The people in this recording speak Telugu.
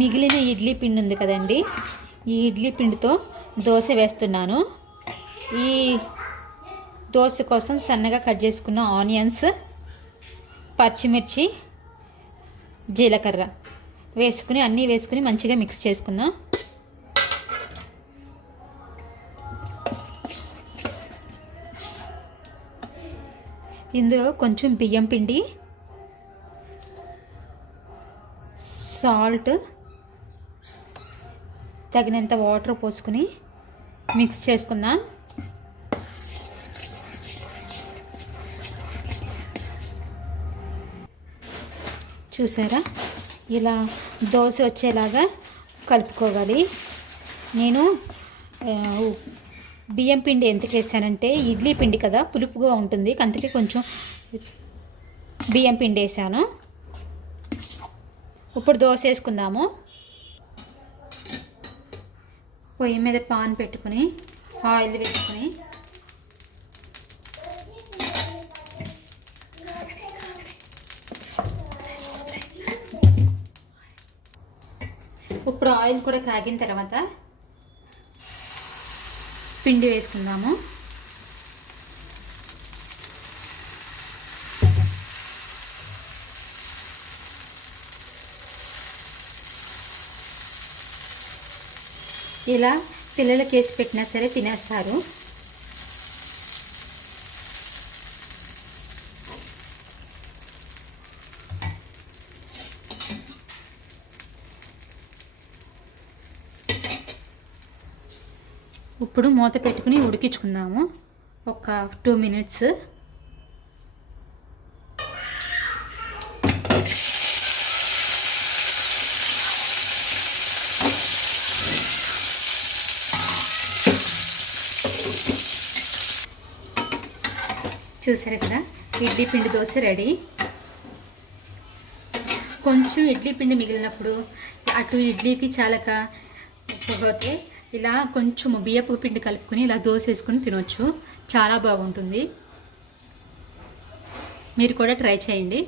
మిగిలిన ఇడ్లీ పిండి ఉంది కదండి, ఈ ఇడ్లీ పిండితో దోశ వేస్తున్నాను. ఈ దోశ కోసం సన్నగా కట్ చేసుకున్న ఆనియన్స్, పచ్చిమిర్చి, జీలకర్ర వేసుకుని అన్నీ వేసుకుని మంచిగా మిక్స్ చేసుకుందాం. ఇందులో కొంచెం బియ్యం పిండి, సాల్ట్, తగినంత వాటర్ పోసుకుని మిక్స్ చేసుకుందాం. చూసారా, ఇలా దోశ వచ్చేలాగా కలుపుకోవాలి. నేను బియ్యం పిండి ఎందుకు వేసానంటే ఇడ్లీ పిండి కదా, పులుపుగా ఉంటుంది, అందుకే కొంచెం బియ్యం పిండి వేసాను. ఇప్పుడు దోశ వేసుకుందాము. పొయ్యి మీద పాన్ పెట్టుకుని ఆయిల్ వేసుకుని ఇప్పుడు ఆయిల్ కూడా కాగిన తర్వాత పిండి వేసుకుందాము. ఇలా పిల్లలకి వేసి పెట్టినా సరే తినేస్తారు. ఇప్పుడు మూత పెట్టుకుని ఉడికించుకుందాము ఒక 2 minutes. చూసారు కదా, ఇడ్లీ పిండి దోశ రెడీ. కొంచెం ఇడ్లీ పిండి మిగిలినప్పుడు అటు ఇడ్లీకి చాలక పోతే ఇలా కొంచెం బియ్యపు పిండి కలుపుకొని ఇలా దోశ వేసుకొని తినొచ్చు. చాలా బాగుంటుంది. మీరు కూడా ట్రై చేయండి.